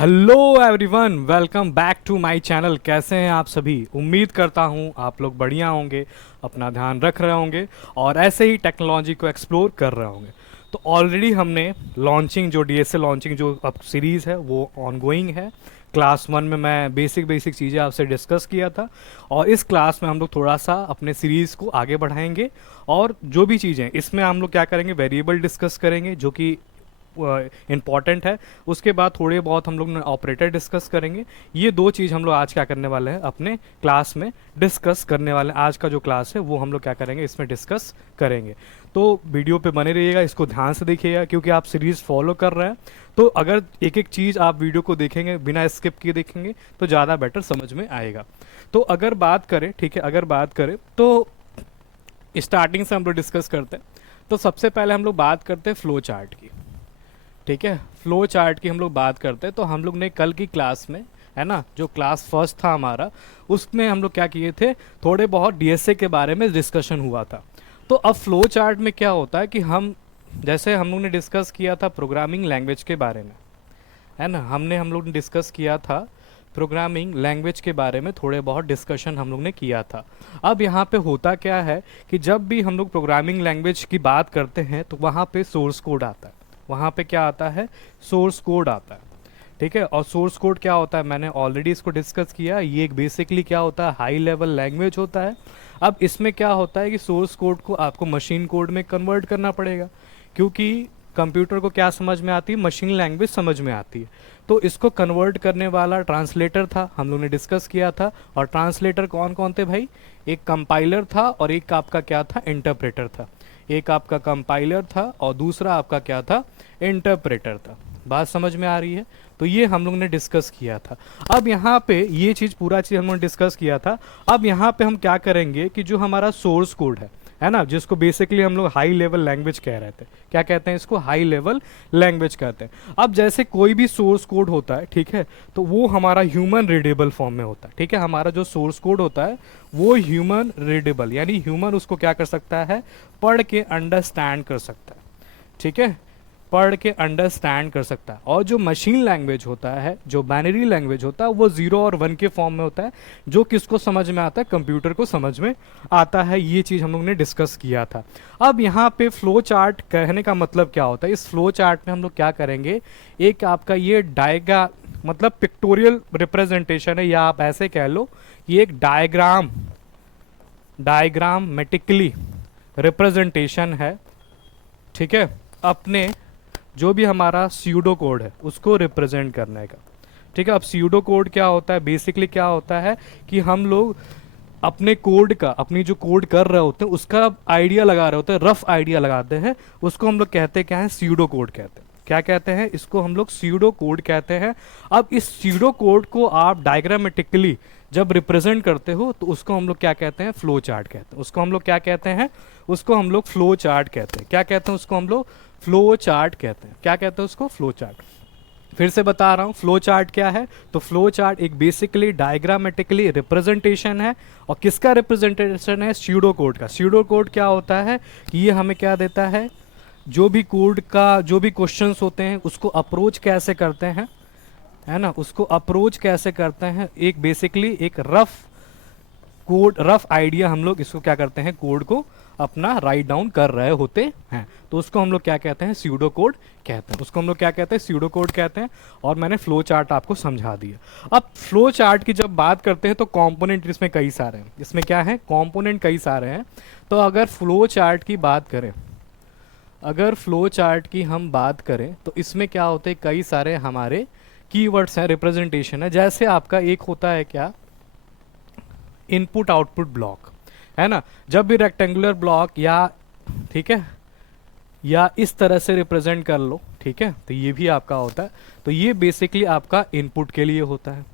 Hello everyone, welcome back to my channel. कैसे हैं आप सभी? उम्मीद करता हूं आप लोग बढ़िया होंगे, अपना ध्यान रख रहे होंगे और ऐसे ही टेक्नोलॉजी को एक्सप्लोर कर रहे होंगे। तो ऑलरेडी हमने लॉन्चिंग जो डीएसएल लॉन्चिंग जो अब सीरीज़ है वो ऑनगोइंग है। क्लास 1 में मैं बेसिक बेसिक चीज़ें आपसे डिस्कस किया था और इस क्लास में हम लोग थोड़ा सा अपने सीरीज़ को आगे बढ़ाएंगे और जो भी चीज़ें इसमें हम लोग क्या करेंगे, वेरिएबल डिस्कस करेंगे जो कि इम्पॉर्टेंट है। उसके बाद थोड़े बहुत हम लोग ऑपरेटर डिस्कस करेंगे। ये दो चीज़ हम लोग आज क्या करने वाले हैं, अपने क्लास में डिस्कस करने वाले हैं। आज का जो क्लास है वो हम लोग क्या करेंगे, इसमें डिस्कस करेंगे। तो वीडियो पे बने रहिएगा, इसको ध्यान से देखिएगा क्योंकि आप सीरीज़ फॉलो कर रहे हैं। तो अगर एक एक चीज़ आप वीडियो को देखेंगे, बिना स्किप किए देखेंगे तो ज़्यादा बेटर समझ में आएगा। तो अगर बात करें, ठीक है, अगर बात करें तो स्टार्टिंग से हम लोग डिस्कस करते हैं। तो सबसे पहले हम लोग बात करते हैं फ्लो चार्ट की। ठीक है, फ्लो चार्ट की हम लोग बात करते हैं। तो हम लोग ने कल की क्लास में, है ना, जो क्लास फर्स्ट था हमारा, उसमें हम लोग क्या किए थे, थोड़े बहुत डीएसए के बारे में डिस्कशन हुआ था। तो अब फ्लो चार्ट में क्या होता है कि हम, जैसे हम लोग ने डिस्कस किया था प्रोग्रामिंग लैंग्वेज के बारे में, है ना, हम लोग ने डिस्कस किया था प्रोग्रामिंग लैंग्वेज के बारे में, थोड़े बहुत डिस्कशन हम लोग ने किया था। अब यहाँ पे होता क्या है कि जब भी हम लोग प्रोग्रामिंग लैंग्वेज की बात करते हैं तो वहाँ पे सोर्स कोड आता है। वहाँ पे क्या आता है, सोर्स कोड आता है। ठीक है, और सोर्स कोड क्या होता है, मैंने ऑलरेडी इसको डिस्कस किया। ये एक बेसिकली क्या होता है, हाई लेवल लैंग्वेज होता है। अब इसमें क्या होता है कि सोर्स कोड को आपको मशीन कोड में कन्वर्ट करना पड़ेगा, क्योंकि कंप्यूटर को क्या समझ में आती है, मशीन लैंग्वेज समझ में आती है। तो इसको कन्वर्ट करने वाला ट्रांसलेटर था, हम लोग ने डिस्कस किया था। और ट्रांसलेटर कौन कौन थे भाई, एक कंपाइलर था और एक आपका क्या था, इंटरप्रेटर था। एक आपका कंपाइलर था और दूसरा आपका क्या था, इंटरप्रेटर था। बात समझ में आ रही है? तो ये हम लोग ने डिस्कस किया था। अब यहाँ पे ये चीज़, पूरा चीज़ हम लोग ने डिस्कस किया था। अब यहाँ पे हम क्या करेंगे कि जो हमारा सोर्स कोड है ना, जिसको बेसिकली हम लोग हाई लेवल लैंग्वेज कह रहे थे, क्या कहते हैं इसको, हाई लेवल लैंग्वेज कहते हैं। अब जैसे कोई भी सोर्स कोड होता है, ठीक है, तो वो हमारा ह्यूमन रीडेबल फॉर्म में होता है। ठीक है, हमारा जो सोर्स कोड होता है वो ह्यूमन रीडेबल, यानी ह्यूमन उसको क्या कर सकता है, पढ़ के अंडरस्टैंड कर सकता है। ठीक है, पढ़ के अंडरस्टैंड कर सकता है। और जो मशीन लैंग्वेज होता है, जो बाइनरी लैंग्वेज होता है, वो 0 और 1 के फॉर्म में होता है, जो किसको समझ में आता है, कंप्यूटर को समझ में आता है। ये चीज़ हम लोग ने डिस्कस किया था। अब यहाँ पे फ्लो चार्ट कहने का मतलब क्या होता है, इस फ्लो चार्ट में हम लोग क्या करेंगे, एक आपका ये डायग्राम, मतलब पिक्टोरियल रिप्रेजेंटेशन है, या आप ऐसे कह लो ये एक डायग्रामेटिकली रिप्रेजेंटेशन है। ठीक है, अपने जो भी हमारा स्यूडो कोड है उसको रिप्रेजेंट करने का। ठीक है, अब स्यूडो कोड क्या होता है, बेसिकली क्या होता है कि हम लोग अपने कोड का, अपनी जो कोड कर रहे होते हैं उसका आइडिया लगा रहे होते हैं, रफ आइडिया लगाते हैं, उसको हम लोग कहते हैं क्या है, स्यूडो कोड कहते हैं। क्या कहते हैं इसको, हम लोग स्यूडो कोड कहते हैं। अब इस स्यूडो कोड को आप डायग्रामेटिकली जब रिप्रेजेंट करते हो तो उसको हम लोग क्या कहते हैं, फ्लो चार्ट कहते हैं। उसको हम लोग क्या कहते हैं, उसको हम लोग फ्लो चार्ट कहते हैं। क्या कहते हैं उसको हम लोग, फ्लो चार्ट कहते हैं। क्या कहते हैं उसको, फ्लो चार्ट। फिर से बता रहा हूँ, फ्लो चार्ट क्या है, तो फ्लो चार्ट एक बेसिकली डायग्रामेटिकली रिप्रेजेंटेशन है। और किसका रिप्रेजेंटेशन है, स्यूडो कोड का। स्यूडो कोड क्या होता है कि ये हमें क्या देता है, जो भी कोड का जो भी क्वेश्चंस होते हैं उसको अप्रोच कैसे करते हैं, है ना, उसको अप्रोच कैसे करते हैं, एक बेसिकली एक रफ कोड, रफ आइडिया हम लोग इसको क्या करते हैं, कोड को अपना राइट डाउन कर रहे होते हैं। तो उसको हम लोग क्या कहते हैं, स्यूडो कोड कहते हैं। उसको हम लोग क्या कहते हैं, स्यूडो कोड कहते हैं। और मैंने फ्लो चार्ट आपको समझा दिया। अब फ्लो चार्ट की जब बात करते हैं तो कंपोनेंट इसमें कई सारे हैं। इसमें क्या है, कंपोनेंट कई सारे हैं। तो अगर फ्लो चार्ट की बात करें, अगर फ्लो चार्ट की हम बात करें तो इसमें क्या होते हैं, कई सारे हमारे कीवर्ड्स हैं, रिप्रेजेंटेशन है। जैसे आपका एक होता है क्या, इनपुट आउटपुट ब्लॉक, है ना, जब भी रेक्टेंगुलर ब्लॉक या, ठीक है, या इस तरह से रिप्रेजेंट कर लो, ठीक है, तो ये भी आपका होता है। तो ये बेसिकली आपका इनपुट के लिए होता है,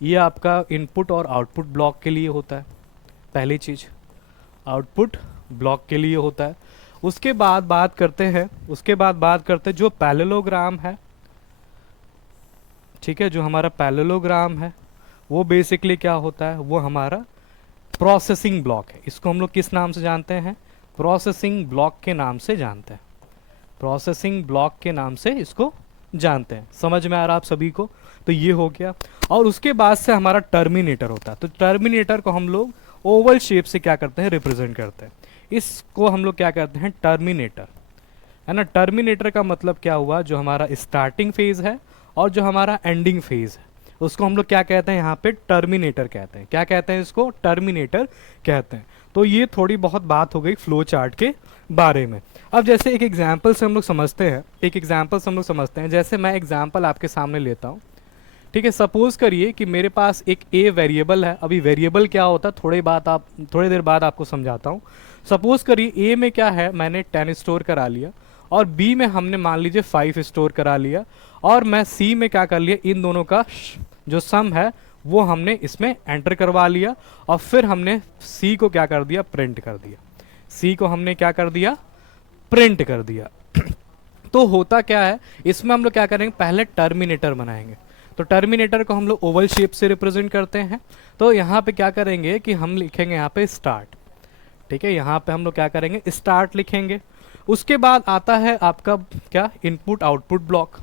ये आपका इनपुट और आउटपुट ब्लॉक के लिए होता है। पहली चीज आउटपुट ब्लॉक के लिए होता है। उसके बाद बात करते हैं, जो पैरेललोग्राम है, ठीक है, जो हमारा पैरेललोग्राम है वो बेसिकली क्या होता है, वो हमारा प्रोसेसिंग ब्लॉक है। इसको हम लोग किस नाम से जानते हैं, प्रोसेसिंग ब्लॉक के नाम से जानते हैं। प्रोसेसिंग ब्लॉक के नाम से इसको जानते हैं। समझ में आ रहा आप सभी को? तो ये हो गया। और उसके बाद से हमारा टर्मिनेटर होता है। तो टर्मिनेटर को हम लोग ओवल शेप से क्या करते हैं, रिप्रेजेंट करते हैं। इसको हम लोग क्या करते हैं, टर्मिनेटर, है ना। टर्मिनेटर का मतलब क्या हुआ, जो हमारा स्टार्टिंग फेज है और जो हमारा एंडिंग फेज है उसको हम लोग क्या कहते हैं, यहाँ पे टर्मिनेटर कहते हैं। क्या कहते हैं इसको, टर्मिनेटर कहते हैं। तो ये थोड़ी बहुत बात हो गई फ्लो चार्ट के बारे में। अब जैसे एक एग्जाम्पल से हम लोग समझते हैं, एक एग्जाम्पल से हम लोग समझते हैं। जैसे मैं एग्जाम्पल आपके सामने लेता हूँ, ठीक है। सपोज करिए कि मेरे पास एक ए वेरिएबल है। अभी वेरिएबल क्या होता है थोड़ी देर बाद आपको समझाता हूँ। सपोज करिए ए में क्या है, मैंने 10 स्टोर करा लिया, और बी में हमने मान लीजिए 5 स्टोर करा लिया, और मैं सी में क्या कर लिया, इन दोनों का जो सम है वो हमने इसमें एंटर करवा लिया, और फिर हमने सी को क्या कर दिया, प्रिंट कर दिया। सी को हमने क्या कर दिया, प्रिंट कर दिया। तो होता क्या है, इसमें हम लोग क्या करेंगे, पहले टर्मिनेटर बनाएंगे। तो टर्मिनेटर को हम लोग ओवल शेप से रिप्रेजेंट करते हैं। तो यहाँ पे क्या करेंगे कि हम लिखेंगे यहाँ पे स्टार्ट, ठीक है। यहाँ पे हम लोग क्या करेंगे, स्टार्ट लिखेंगे। उसके बाद आता है आपका क्या, इनपुट आउटपुट ब्लॉक।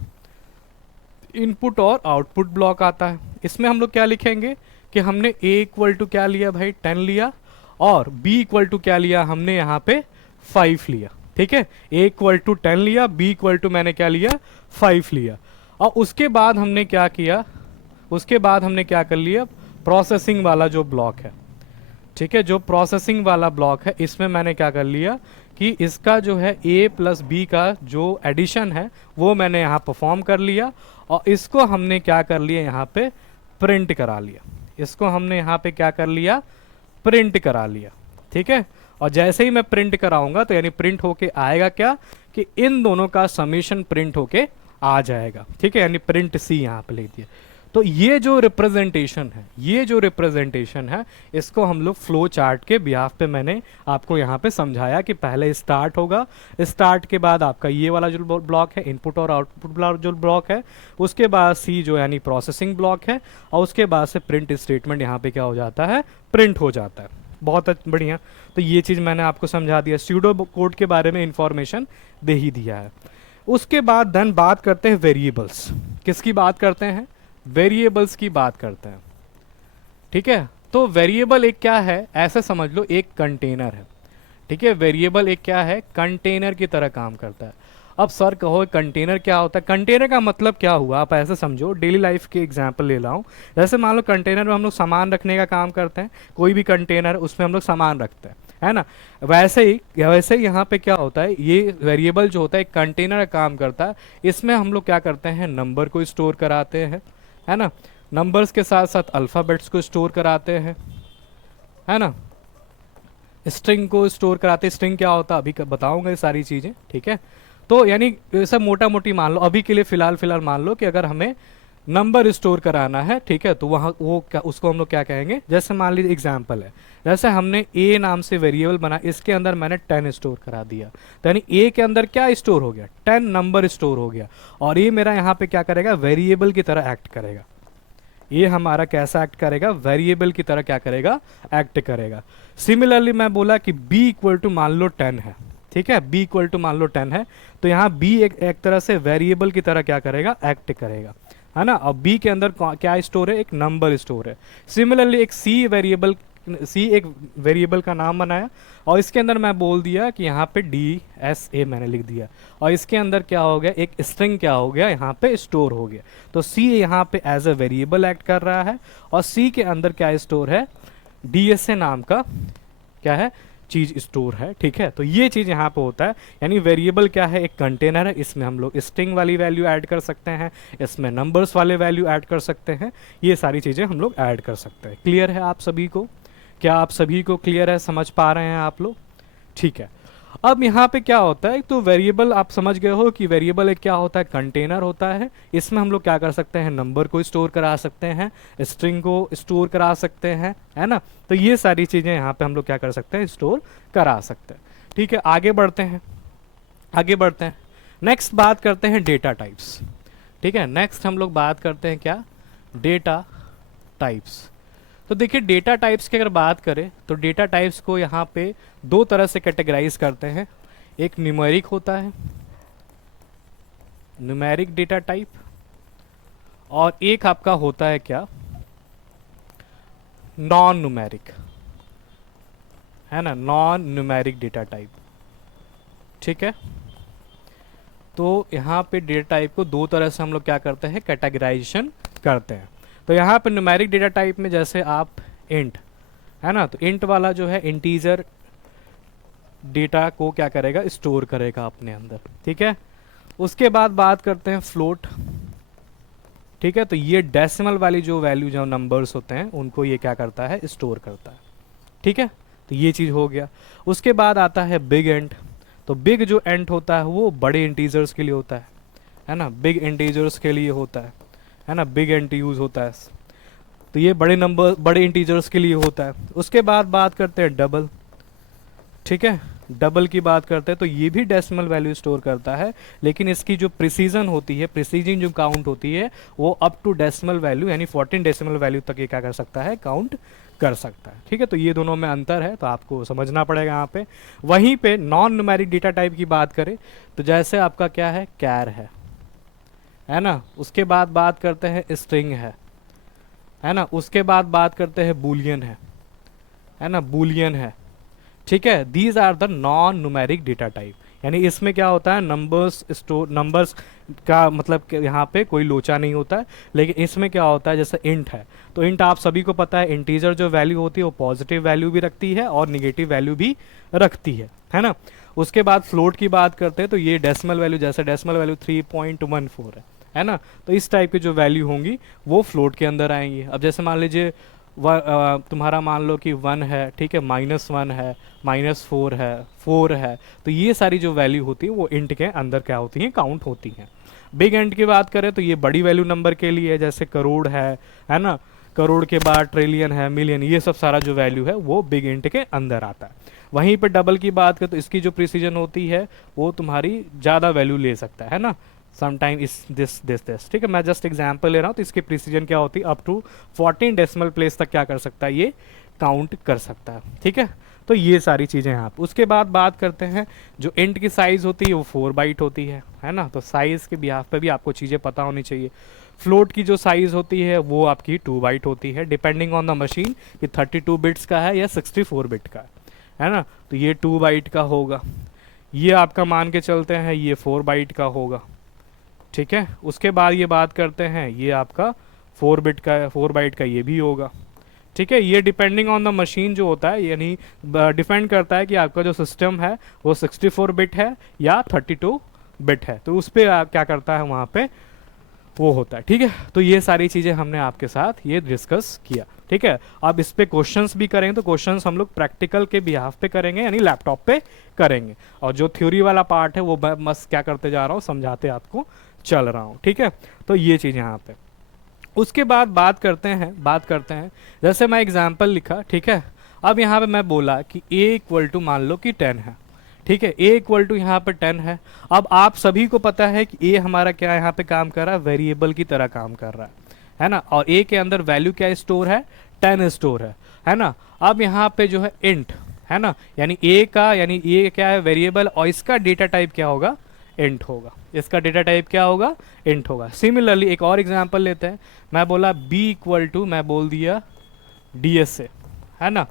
इनपुट और आउटपुट ब्लॉक आता है। इसमें हम लोग क्या लिखेंगे कि हमने a इक्वल टू क्या लिया भाई, 10 लिया, और b इक्वल टू क्या लिया, हमने यहाँ पे 5 लिया, ठीक है। a इक्वल टू 10 लिया, b इक्वल टू मैंने क्या लिया, 5 लिया। और उसके बाद हमने क्या किया, उसके बाद हमने क्या कर लिया, प्रोसेसिंग वाला जो ब्लॉक है, ठीक है, जो प्रोसेसिंग वाला ब्लॉक है, इसमें मैंने क्या कर लिया कि इसका जो है a प्लस बी का जो एडिशन है वो मैंने यहाँ परफॉर्म कर लिया, और इसको हमने क्या कर लिया, यहाँ पे प्रिंट करा लिया। इसको हमने यहाँ पे क्या कर लिया, प्रिंट करा लिया, ठीक है। और जैसे ही मैं प्रिंट कराऊंगा तो यानी प्रिंट होके आएगा क्या, कि इन दोनों का समीशन प्रिंट होके आ जाएगा, ठीक है। यानी प्रिंट सी यहाँ पे लिख दिया। तो ये जो रिप्रेजेंटेशन है, ये जो रिप्रेजेंटेशन है, इसको हम लोग फ्लो चार्ट के बिहाफ पे मैंने आपको यहाँ पे समझाया कि पहले स्टार्ट होगा, स्टार्ट के बाद आपका ये वाला जो ब्लॉक है, इनपुट और आउटपुट जो ब्लॉक है, उसके बाद सी जो यानी प्रोसेसिंग ब्लॉक है, और उसके बाद से प्रिंट स्टेटमेंट यहाँ पे क्या हो जाता है, प्रिंट हो जाता है। बहुत बढ़िया। तो ये चीज़ मैंने आपको समझा दिया, स्यूडो कोड के बारे में इंफॉर्मेशन दे ही दिया है। उसके बाद देन बात करते हैं वेरिएबल्स। किसकी बात करते हैं, वेरिएबल्स की बात करते हैं, ठीक है। तो वेरिएबल एक क्या है, ऐसे समझ लो एक कंटेनर है, ठीक है। वेरिएबल एक क्या है, कंटेनर की तरह काम करता है। अब सर कहो कंटेनर क्या होता है, कंटेनर का मतलब क्या हुआ, आप ऐसे समझो, डेली लाइफ के एग्जांपल ले लाऊं। जैसे मान लो कंटेनर में हम लोग सामान रखने का काम करते हैं, कोई भी कंटेनर उसमें हम लोग सामान रखते हैं, है ना। वैसे ही यहाँ पे क्या होता है, ये वेरिएबल जो होता है कंटेनर का काम करता है। इसमें हम लोग क्या करते हैं, नंबर को स्टोर कराते हैं, है ना। नंबर्स के साथ साथ अल्फ़ाबेट्स को स्टोर कराते हैं, है ना। स्ट्रिंग को स्टोर कराते हैं। स्ट्रिंग क्या होता है अभी बताऊंगा ये सारी चीज़ें, ठीक है। तो यानी सब मोटा मोटी मान लो, अभी के लिए फिलहाल मान लो कि अगर हमें नंबर स्टोर कराना है, ठीक है, तो वहाँ वो क्या, उसको हम लोग क्या कहेंगे, जैसे मान लीजिए एग्जाम्पल है, जैसे हमने a नाम से वेरिएबल बना, इसके अंदर मैंने 10 स्टोर करा दिया, तो यानी a के अंदर क्या स्टोर हो गया, 10 नंबर स्टोर हो गया, और ये मेरा यहाँ पे क्या करेगा, वेरिएबल की तरह एक्ट करेगा। ये हमारा कैसा एक्ट करेगा, वेरिएबल की तरह क्या करेगा, एक्ट करेगा। सिमिलरली मैं बोला कि b इक्वल टू मान लो 10 है, ठीक है, b इक्वल टू मान लो 10 है, तो यहाँ b एक तरह से वेरिएबल की तरह क्या करेगा, एक्ट करेगा, है ना। और b के अंदर क्या स्टोर है, एक नंबर स्टोर है। सिमिलरली एक c एक वेरिएबल का नाम बनाया, और इसके अंदर मैं बोल दिया कि यहाँ पे DSA मैंने लिख दिया, और इसके अंदर क्या हो गया, एक स्ट्रिंग क्या हो गया, यहाँ पे स्टोर हो गया। तो c यहाँ पे एज ए वेरिएबल एक्ट कर रहा है, और c के अंदर क्या स्टोर है, DSA नाम का क्या है, चीज स्टोर है, ठीक है। तो ये चीज यहाँ पे होता है, यानी वेरिएबल क्या है, एक कंटेनर है, इसमें हम लोग स्ट्रिंग वाली वैल्यू ऐड कर सकते हैं, इसमें नंबर्स वाले वैल्यू ऐड कर सकते हैं, ये सारी चीजें हम लोग ऐड कर सकते हैं। क्लियर है आप सभी को? क्या आप सभी को क्लियर है, समझ पा रहे हैं आप लोग? ठीक है। अब यहाँ पे क्या होता है, तो वेरिएबल आप समझ गए हो कि वेरिएबल एक क्या होता है, कंटेनर होता है। इसमें हम लोग क्या कर सकते हैं, नंबर को स्टोर करा सकते हैं, स्ट्रिंग को स्टोर करा सकते हैं, है ना। तो ये सारी चीज़ें यहाँ पे हम लोग क्या कर सकते हैं, स्टोर करा सकते हैं। ठीक है, आगे बढ़ते हैं, आगे बढ़ते हैं। नेक्स्ट बात करते हैं डेटा टाइप्स। ठीक है, नेक्स्ट हम लोग बात करते हैं क्या, डेटा टाइप्स। तो देखिए डेटा टाइप्स की अगर बात करें तो डेटा टाइप्स को यहाँ पे दो तरह से कैटेगराइज करते हैं। एक न्यूमेरिक होता है, न्यूमेरिक डेटा टाइप, और एक आपका होता है क्या, नॉन न्यूमेरिक, है ना, नॉन न्यूमेरिक डेटा टाइप। ठीक है, तो यहाँ पे डेटा टाइप को दो तरह से हम लोग क्या करते हैं, कैटेगराइजेशन करते हैं। तो यहाँ पे न्यूमेरिक डेटा टाइप में जैसे आप इंट, है ना, तो इंट वाला जो है इंटीजर डेटा को क्या करेगा, स्टोर करेगा अपने अंदर। ठीक है, उसके बाद बात करते हैं फ्लोट। ठीक है, तो ये डेसिमल वाली जो वैल्यू, जो नंबर्स होते हैं उनको ये क्या करता है, स्टोर करता है। ठीक है, तो ये चीज़ हो गया। उसके बाद आता है बिग एंट। तो बिग जो एंट होता है वो बड़े इंटीजर्स के लिए होता है ना, बिग इंटीजर्स के लिए होता है ना, बिग एंट यूज़ होता है। तो ये बड़े नंबर, बड़े इंटीजर्स के लिए होता है। उसके बाद बात करते हैं डबल। ठीक है, डबल की बात करते हैं तो ये भी डेसिमल वैल्यू स्टोर करता है, लेकिन इसकी जो प्रिसीजन होती है, प्रिसीजन जो काउंट होती है, वो अप टू डेसिमल वैल्यू यानी 14 डेसिमल वैल्यू तक ये क्या कर सकता है, काउंट कर सकता है। ठीक है, तो ये दोनों में अंतर है, तो आपको समझना पड़ेगा यहाँ पे। वहीं पे नॉन न्यूमेरिक डेटा टाइप की बात करें तो जैसे आपका क्या है, कैर है ना, उसके बाद बात करते हैं स्ट्रिंग है ना, उसके बाद बात करते हैं बूलियन है ना, बूलियन है। ठीक है, these are the non numeric data type, यानी इसमें क्या होता है, नंबर्स स्टोर, नंबर्स का मतलब कि यहाँ पे कोई लोचा नहीं होता है। लेकिन इसमें क्या होता है, जैसे इंट है, तो इंट आप सभी को पता है, इंटीजर जो वैल्यू होती है वो पॉजिटिव वैल्यू भी रखती है और निगेटिव वैल्यू भी रखती है ना। उसके बाद फ्लोट की बात करते हैं तो ये डेसिमल वैल्यू, जैसे डेसिमल वैल्यू 3.14 है ना, तो इस टाइप की जो वैल्यू होंगी वो फ्लोट के अंदर आएंगी। अब जैसे मान लीजिए तुम्हारा मान लो कि 1 है, ठीक है, -1 है, -4 है, 4 है, तो ये सारी जो वैल्यू होती है वो इंट के अंदर क्या होती हैं, काउंट होती हैं। बिग इंट की बात करें तो ये बड़ी वैल्यू नंबर के लिए, जैसे करोड़ है ना, करोड़ के बाद ट्रिलियन है, मिलियन, ये सब सारा जो वैल्यू है वो बिग इंट के अंदर आता है। वहीं पर डबल की बात करें तो इसकी जो प्रिसीजन होती है वो तुम्हारी ज़्यादा वैल्यू ले सकता है ना, समटाइम इस दिस। ठीक है, मैं जस्ट एग्जांपल ले रहा हूँ, तो इसकी प्रिसीजन क्या होती है, अप टू 14 डेसिमल प्लेस तक क्या कर सकता है, ये काउंट कर सकता है। ठीक है, तो ये सारी चीज़ें हैं आप। उसके बाद बात करते हैं जो इंट की साइज़ होती है वो 4 बाइट होती है ना, तो साइज़ के बिहाफ पे भी आपको चीज़ें पता होनी चाहिए। फ्लोट की जो साइज़ होती है वो आपकी 2 बाइट होती है, डिपेंडिंग ऑन द मशीन कि 32 बिट्स का है या 64 बिट का है ना, तो ये 2 बाइट का होगा। ये आपका मान के चलते हैं ये 4 बाइट का होगा। ठीक है, उसके बाद ये बात करते हैं ये आपका 4 बाइट का ये भी होगा। ठीक है, ये डिपेंडिंग ऑन द मशीन जो होता है, यानी डिपेंड करता है कि आपका जो सिस्टम है वो 64 बिट है या 32 बिट है, तो उस पर क्या करता है वहाँ पे वो होता है। ठीक है, तो ये सारी चीज़ें हमने आपके साथ ये डिस्कस किया। ठीक है, अब इस पे क्वेश्चंस भी करेंगे, तो क्वेश्चंस हम लोग प्रैक्टिकल के बिहाफ पे करेंगे, यानी लैपटॉप पे करेंगे, और जो थ्योरी वाला पार्ट है वो बस क्या करते जा रहा हूँ, समझाते आपको चल रहा हूँ। ठीक है, तो ये चीज़ यहाँ पे। उसके बाद बात करते हैं जैसे मैं एग्जाम्पल लिखा। ठीक है, अब यहाँ पे मैं बोला कि a इक्वल टू मान लो कि 10 है। ठीक है, a इक्वल टू यहाँ पे 10 है। अब आप सभी को पता है कि a हमारा क्या यहाँ पे काम कर रहा है, वेरिएबल की तरह काम कर रहा है ना, और a के अंदर वैल्यू क्या स्टोर है, 10 स्टोर है ना। अब यहाँ पे जो है इंट है ना, यानी a का, यानी ये क्या है, वेरिएबल, और इसका डेटा टाइप क्या होगा, इंट होगा। इसका डेटा टाइप क्या होगा, इंट होगा। सिमिलरली एक और एग्जांपल लेते हैं, मैं बोला b इक्वल टू, मैं बोल दिया DSA है ना,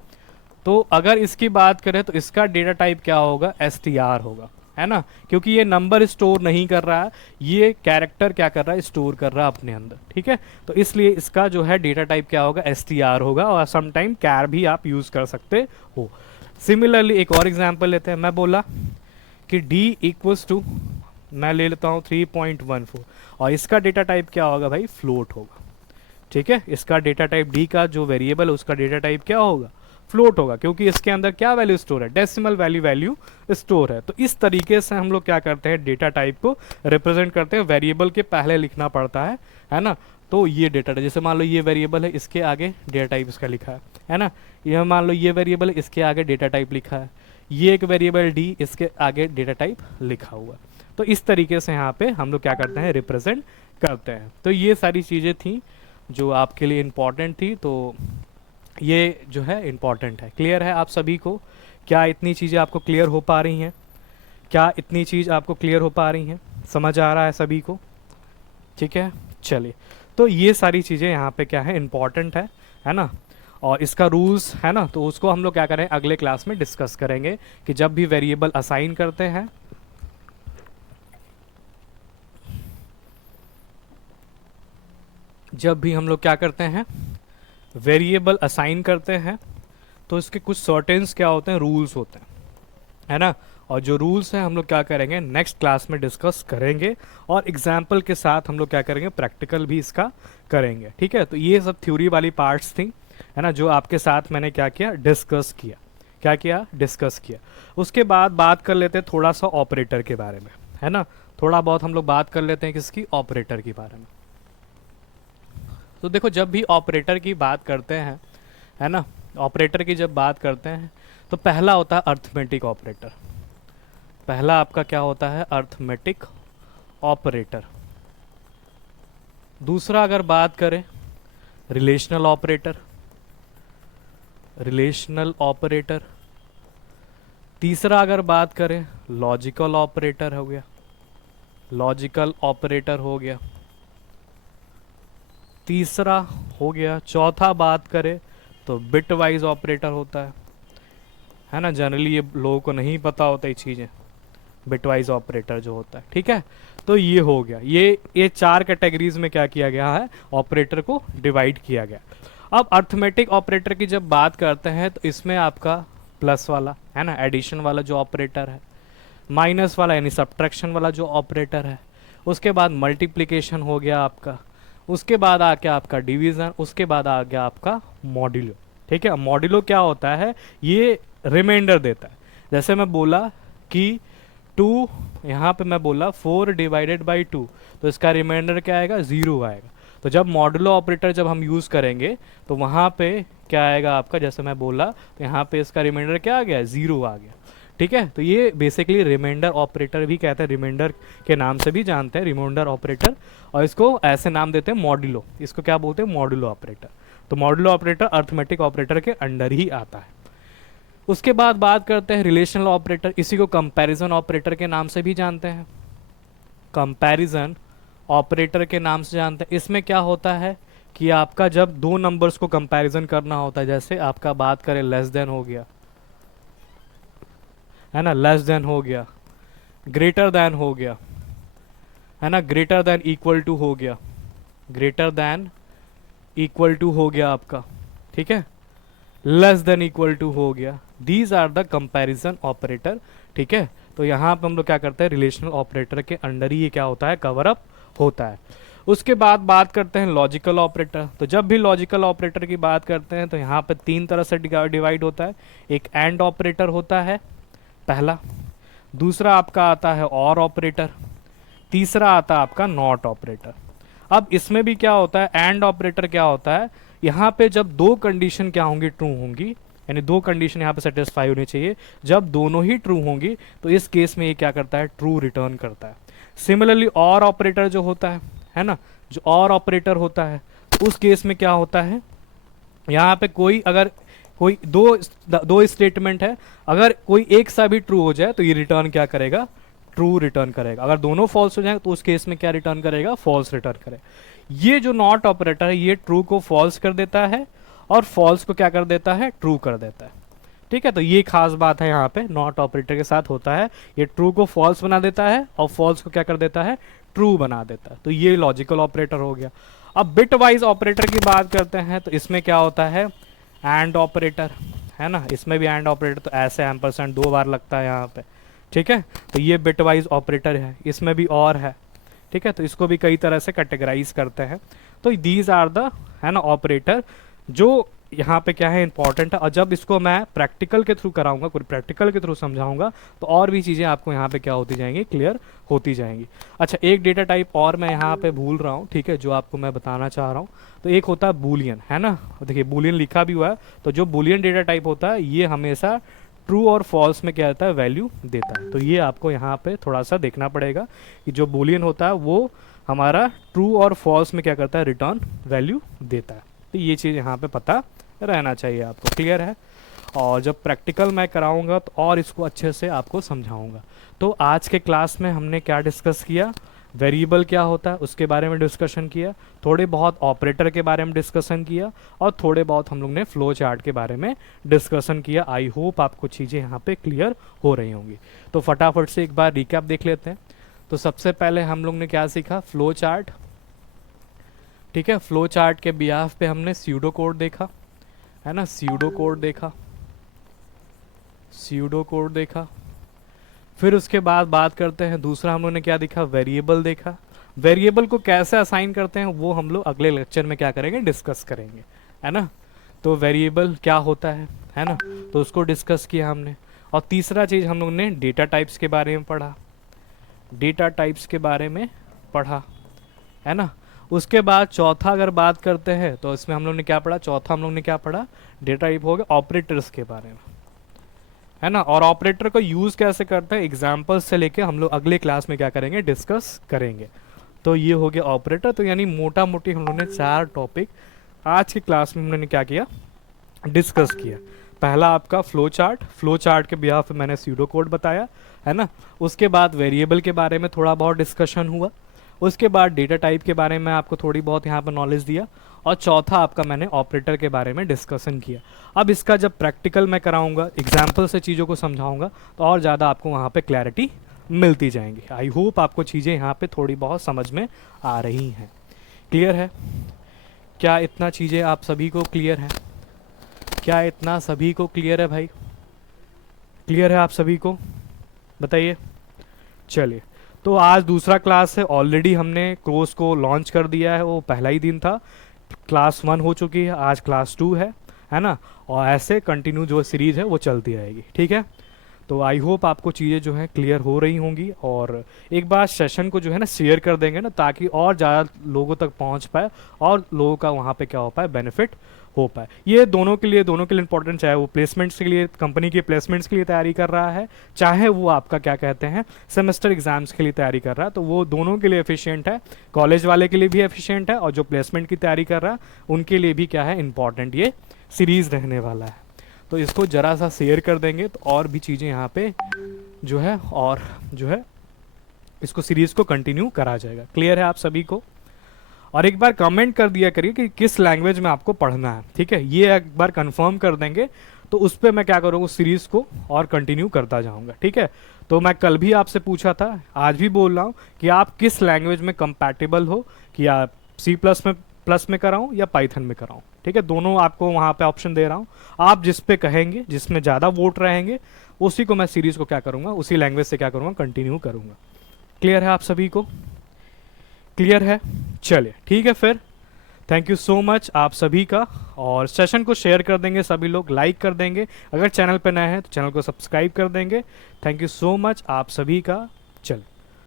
तो अगर इसकी बात करें तो इसका डेटा टाइप क्या होगा, str होगा, है ना, क्योंकि ये नंबर स्टोर नहीं कर रहा है, ये कैरेक्टर क्या कर रहा है, स्टोर कर रहा है अपने अंदर। ठीक है, तो इसलिए इसका जो है डेटा टाइप क्या होगा, str होगा, और समटाइम कैर भी आप यूज कर सकते हो। सिमिलरली एक और एग्जांपल लेते हैं, मैं बोला कि d इक्वल्स टू, मैं ले लेता हूँ 3.14, और इसका डेटा टाइप क्या होगा भाई, फ्लोट होगा। ठीक है, इसका डेटा टाइप d का जो वेरिएबल है उसका डेटा टाइप क्या होगा, फ्लोट होगा, क्योंकि इसके अंदर क्या वैल्यू स्टोर है, डेसिमल वैल्यू स्टोर है। तो इस तरीके से हम लोग क्या करते हैं, डेटा टाइप को रिप्रेजेंट करते हैं। वेरिएबल के पहले लिखना पड़ता है ना, तो ये डेटा टाइप, जैसे मान लो ये वेरिएबल है, इसके आगे डेटा टाइप इसका लिखा है ना, ये मान लो ये वेरिएबल है, इसके आगे डेटा टाइप लिखा है, ये एक वेरिएबल d, इसके आगे डेटा टाइप लिखा हुआ। तो इस तरीके से यहाँ पे हम लोग क्या करते हैं, रिप्रेजेंट करते हैं। तो ये सारी चीज़ें थी जो आपके लिए इम्पॉर्टेंट थी, तो ये जो है इम्पॉर्टेंट है। क्लियर है आप सभी को, क्या इतनी चीज़ें आपको क्लियर हो पा रही हैं, क्या इतनी चीज़ आपको क्लियर हो पा रही हैं, समझ आ रहा है सभी को? ठीक है, चलिए। तो ये सारी चीज़ें यहाँ पे क्या है, इम्पॉर्टेंट है ना। और इसका रूल्स है ना, तो उसको हम लोग क्या करें, अगले क्लास में डिस्कस करेंगे कि जब भी वेरिएबल असाइन करते हैं, जब भी हम लोग क्या करते हैं, वेरिएबल असाइन करते हैं, तो इसके कुछ सर्टेन्स क्या होते हैं, रूल्स होते हैं, है ना। और जो रूल्स हैं हम लोग क्या करेंगे, नेक्स्ट क्लास में डिस्कस करेंगे, और एग्जाम्पल के साथ हम लोग क्या करेंगे, प्रैक्टिकल भी इसका करेंगे। ठीक है, तो ये सब थ्योरी वाली पार्ट्स थी, है ना, जो आपके साथ मैंने क्या किया, डिस्कस किया। क्या किया, डिस्कस किया। उसके बाद बात कर लेते हैं थोड़ा सा ऑपरेटर के बारे में, है ना। थोड़ा बहुत हम लोग बात कर लेते हैं किसकी, ऑपरेटर के बारे में। तो देखो, जब भी ऑपरेटर की बात करते हैं, है ना, ऑपरेटर की जब बात करते हैं, तो पहला होता है अर्थमेटिक ऑपरेटर। पहला आपका क्या होता है, अर्थमेटिक ऑपरेटर। दूसरा अगर बात करें, रिलेशनल ऑपरेटर, रिलेशनल ऑपरेटर। तीसरा अगर बात करें, लॉजिकल ऑपरेटर हो गया, लॉजिकल ऑपरेटर हो गया, तीसरा हो गया। चौथा बात करें तो बिट वाइज ऑपरेटर होता है ना। जनरली ये लोगों को नहीं पता होता ये चीज़ें, बिट वाइज ऑपरेटर जो होता है। ठीक है, तो ये हो गया, ये चार कैटेगरीज में क्या किया गया है, ऑपरेटर को डिवाइड किया गया। अब अर्थमेटिक ऑपरेटर की जब बात करते हैं, तो इसमें आपका प्लस वाला, है ना, एडिशन वाला जो ऑपरेटर है, माइनस वाला यानी सब्ट्रैक्शन वाला जो ऑपरेटर है, उसके बाद मल्टीप्लिकेशन हो गया आपका, उसके बाद आ गया आपका डिवीज़न, उसके बाद आ गया आपका मॉड्यूलो। ठीक है, मॉड्यूलो क्या होता है, ये रिमाइंडर देता है। जैसे मैं बोला कि 2, यहाँ पे मैं बोला 4 डिवाइडेड बाई 2, तो इसका रिमाइंडर क्या आएगा, 0 आएगा। तो जब मॉड्यूलो ऑपरेटर जब हम यूज़ करेंगे, तो वहाँ पे क्या आएगा आपका, जैसे मैं बोला, तो यहाँ पे इसका रिमाइंडर क्या आ गया, 0 आ गया। ठीक है, तो ये बेसिकली रिमाइंडर ऑपरेटर भी कहते हैं, रिमाइंडर के नाम से भी जानते हैं, रिमाइंडर ऑपरेटर। और इसको ऐसे नाम देते हैं मॉड्यूलो, इसको क्या बोलते हैं, मॉड्यूलो ऑपरेटर। तो मॉड्यूलो ऑपरेटर अर्थमेटिक ऑपरेटर के अंडर ही आता है। उसके बाद बात करते हैं रिलेशनल ऑपरेटर, इसी को कंपैरिजन ऑपरेटर के नाम से भी जानते हैं, कंपैरिजन ऑपरेटर के नाम से जानते हैं। इसमें क्या होता है कि आपका जब दो नंबर्स को कंपैरिजन करना होता है, जैसे आपका बात करें लेस देन हो गया, है ना, लेस देन हो गया, ग्रेटर देन हो गया, है ना, ग्रेटर देन इक्वल टू हो गया, ग्रेटर देन इक्वल टू हो गया आपका। ठीक है, लेस देन इक्वल टू हो गया, these are the comparison operator. ठीक है, तो यहाँ पे हम लोग क्या करते हैं, रिलेशनल ऑपरेटर के अंडर ही ये क्या होता है, कवर अप होता है। उसके बाद बात करते हैं लॉजिकल ऑपरेटर। तो जब भी लॉजिकल ऑपरेटर की बात करते हैं, तो यहाँ पे 3 तरह से डिवाइड होता है। एक एंड ऑपरेटर होता है पहला, दूसरा आपका आता है और ऑपरेटर, तीसरा आता है आपका नॉट ऑपरेटर। अब इसमें भी क्या होता है, एंड ऑपरेटर क्या होता है, यहाँ पे जब दो कंडीशन क्या होंगी, ट्रू होंगी, यानी दो कंडीशन यहाँ पे सेटिस्फाई होनी चाहिए। जब दोनों ही ट्रू होंगी, तो इस केस में ये क्या करता है, ट्रू रिटर्न करता है। सिमिलरली और ऑपरेटर जो होता है ना, जो और ऑपरेटर होता है, उस केस में क्या होता है, यहाँ पे अगर कोई दो स्टेटमेंट है, अगर कोई एक सा भी ट्रू हो जाए, तो ये रिटर्न क्या करेगा, ट्रू रिटर्न करेगा। अगर दोनों फॉल्स हो जाए, तो उस केस में क्या रिटर्न करेगा, फॉल्स रिटर्न करेगा। ये जो नॉट ऑपरेटर है, ये ट्रू को फॉल्स कर देता है, और फॉल्स को क्या कर देता है, ट्रू कर देता है। ठीक है, तो ये खास बात है, यहाँ पे नॉट ऑपरेटर के साथ होता है, ये ट्रू को फॉल्स बना देता है, और फॉल्स को क्या कर देता है, ट्रू बना देता है। तो ये लॉजिकल ऑपरेटर हो गया। अब बिट वाइज ऑपरेटर की बात करते हैं, तो इसमें क्या होता है, एंड ऑपरेटर, है ना, इसमें भी एंड ऑपरेटर, तो ऐसे एम्परसेंड 2 बार लगता है यहाँ पे। ठीक है, तो ये बिट वाइज ऑपरेटर है, इसमें भी और है। ठीक है, तो इसको भी कई तरह से कैटेगराइज करते हैं। तो दीज आर द, है ना, ऑपरेटर जो यहाँ पे क्या है, इंपॉर्टेंट है। और जब इसको मैं प्रैक्टिकल के थ्रू कराऊंगा, कोई प्रैक्टिकल के थ्रू समझाऊंगा, तो और भी चीज़ें आपको यहाँ पे क्या होती जाएंगी, क्लियर होती जाएंगी। अच्छा, एक डेटा टाइप और मैं यहाँ पे भूल रहा हूँ, ठीक है, जो आपको मैं बताना चाह रहा हूँ। तो एक होता है बूलियन, है ना, देखिए बूलियन लिखा भी हुआ है। तो जो बूलियन डेटा टाइप होता है, ये हमेशा ट्रू और फॉल्स में क्या रहता है, वैल्यू देता है। तो ये आपको यहाँ पे थोड़ा सा देखना पड़ेगा कि जो बूलियन होता है वो हमारा ट्रू और फॉल्स में क्या करता है, रिटर्न वैल्यू देता है। तो ये चीज़ यहाँ पे पता रहना चाहिए आपको, क्लियर है। और जब प्रैक्टिकल मैं कराऊंगा तो और इसको अच्छे से आपको समझाऊंगा। तो आज के क्लास में हमने क्या डिस्कस किया, वेरिएबल क्या होता है उसके बारे में डिस्कशन किया, थोड़े बहुत ऑपरेटर के बारे में डिस्कशन किया, और थोड़े बहुत हम लोग ने फ्लो चार्ट के बारे में डिस्कशन किया। आई होप आपको चीज़ें यहाँ पे क्लियर हो रही होंगी। तो फटाफट से एक बार रिकैप देख लेते हैं। तो सबसे पहले हम लोग ने क्या सीखा, फ्लो चार्ट। ठीक है, फ्लो चार्ट के बिहाफ पे हमने स्यूडो कोड देखा, है ना, स्यूडो कोड देखा, स्यूडो कोड देखा। फिर उसके बाद बात करते हैं, दूसरा हम लोग ने क्या देखा, वेरिएबल देखा। वेरिएबल को कैसे असाइन करते हैं वो हम लोग अगले लेक्चर में क्या करेंगे, डिस्कस करेंगे, है ना। तो वेरिएबल क्या होता है ना, तो उसको डिस्कस किया हमने। और तीसरा चीज़ हम लोग ने डेटा टाइप्स के बारे में पढ़ा, डेटा टाइप्स के बारे में पढ़ा, है ना। उसके बाद चौथा अगर बात करते हैं तो इसमें हम लोग ने क्या पढ़ा, चौथा हम लोग ने क्या पढ़ा, डेटा टाइप हो गया, ऑपरेटर्स के बारे में, है ना। और ऑपरेटर को यूज़ कैसे करते हैं, एग्जाम्पल्स से लेके हम लोग अगले क्लास में क्या करेंगे, डिस्कस करेंगे। तो ये हो गया ऑपरेटर। तो यानी मोटा मोटी हम लोग ने 4 टॉपिक आज की क्लास में हमने क्या किया, डिस्कस किया। पहला आपका फ्लो चार्ट, फ्लो चार्ट के बिहाफ पे मैंने स्यूडो कोड बताया, है ना। उसके बाद वेरिएबल के बारे में थोड़ा बहुत डिस्कशन हुआ। उसके बाद डेटा टाइप के बारे में आपको थोड़ी बहुत यहाँ पर नॉलेज दिया। और चौथा आपका मैंने ऑपरेटर के बारे में डिस्कशन किया। अब इसका जब प्रैक्टिकल मैं कराऊंगा, एग्जाम्पल से चीज़ों को समझाऊंगा, तो और ज़्यादा आपको वहाँ पे क्लैरिटी मिलती जाएंगी। आई होप आपको चीज़ें यहाँ पे थोड़ी बहुत समझ में आ रही हैं। क्लियर है क्या, इतना चीज़ें आप सभी को क्लियर है क्या, इतना सभी को क्लियर है भाई, क्लियर है आप सभी को, बताइए। चलिए, तो आज दूसरा क्लास है, ऑलरेडी हमने कोर्स को लॉन्च कर दिया है, वो पहला ही दिन था। क्लास 1 हो चुकी है, आज क्लास 2 है ना। और ऐसे कंटिन्यू जो सीरीज़ है वो चलती रहेगी, ठीक है। तो आई होप आपको चीज़ें जो है क्लियर हो रही होंगी। और एक बार सेशन को जो है ना शेयर कर देंगे ना, ताकि और ज़्यादा लोगों तक पहुंच पाए और लोगों का वहाँ पे क्या हो पाए, बेनिफिट हो पाए। ये दोनों के लिए इंपॉर्टेंट, चाहे वो प्लेसमेंट्स के लिए, कंपनी के प्लेसमेंट्स के लिए तैयारी कर रहा है, चाहे वो आपका क्या कहते हैं सेमेस्टर एग्जाम्स के लिए तैयारी कर रहा है, तो वो दोनों के लिए एफिशिएंट है। कॉलेज वाले के लिए भी एफिशिएंट है, और जो प्लेसमेंट की तैयारी कर रहा है उनके लिए भी क्या है, इंपॉर्टेंट ये सीरीज़ रहने वाला है। तो इसको ज़रा सा शेयर कर देंगे तो और भी चीज़ें यहाँ पे जो है, और जो है इसको सीरीज़ को कंटिन्यू करा जाएगा। क्लियर है आप सभी को। और एक बार कमेंट कर दिया करिए कि किस लैंग्वेज में आपको पढ़ना है, ठीक है। ये एक बार कंफर्म कर देंगे तो उस पर मैं क्या करूँगा, उस सीरीज़ को और कंटिन्यू करता जाऊँगा, ठीक है। तो मैं कल भी आपसे पूछा था, आज भी बोल रहा हूँ कि आप किस लैंग्वेज में कंपैटिबल हो, कि आप C++ में कराऊँ या पाइथन में कराऊँ, ठीक है। दोनों आपको वहाँ पे ऑप्शन दे रहा हूँ, आप जिस पे कहेंगे, जिसमें ज़्यादा वोट रहेंगे उसी को मैं सीरीज़ को क्या करूँगा, उसी लैंग्वेज से क्या करूँगा, कंटिन्यू करूँगा। क्लियर है आप सभी को, क्लियर है। चलिए ठीक है फिर, थैंक यू सो मच आप सभी का। और सेशन को शेयर कर देंगे सभी लोग, लाइक कर देंगे, अगर चैनल पर नए हैं तो चैनल को सब्सक्राइब कर देंगे। थैंक यू सो मच आप सभी का। चलिए।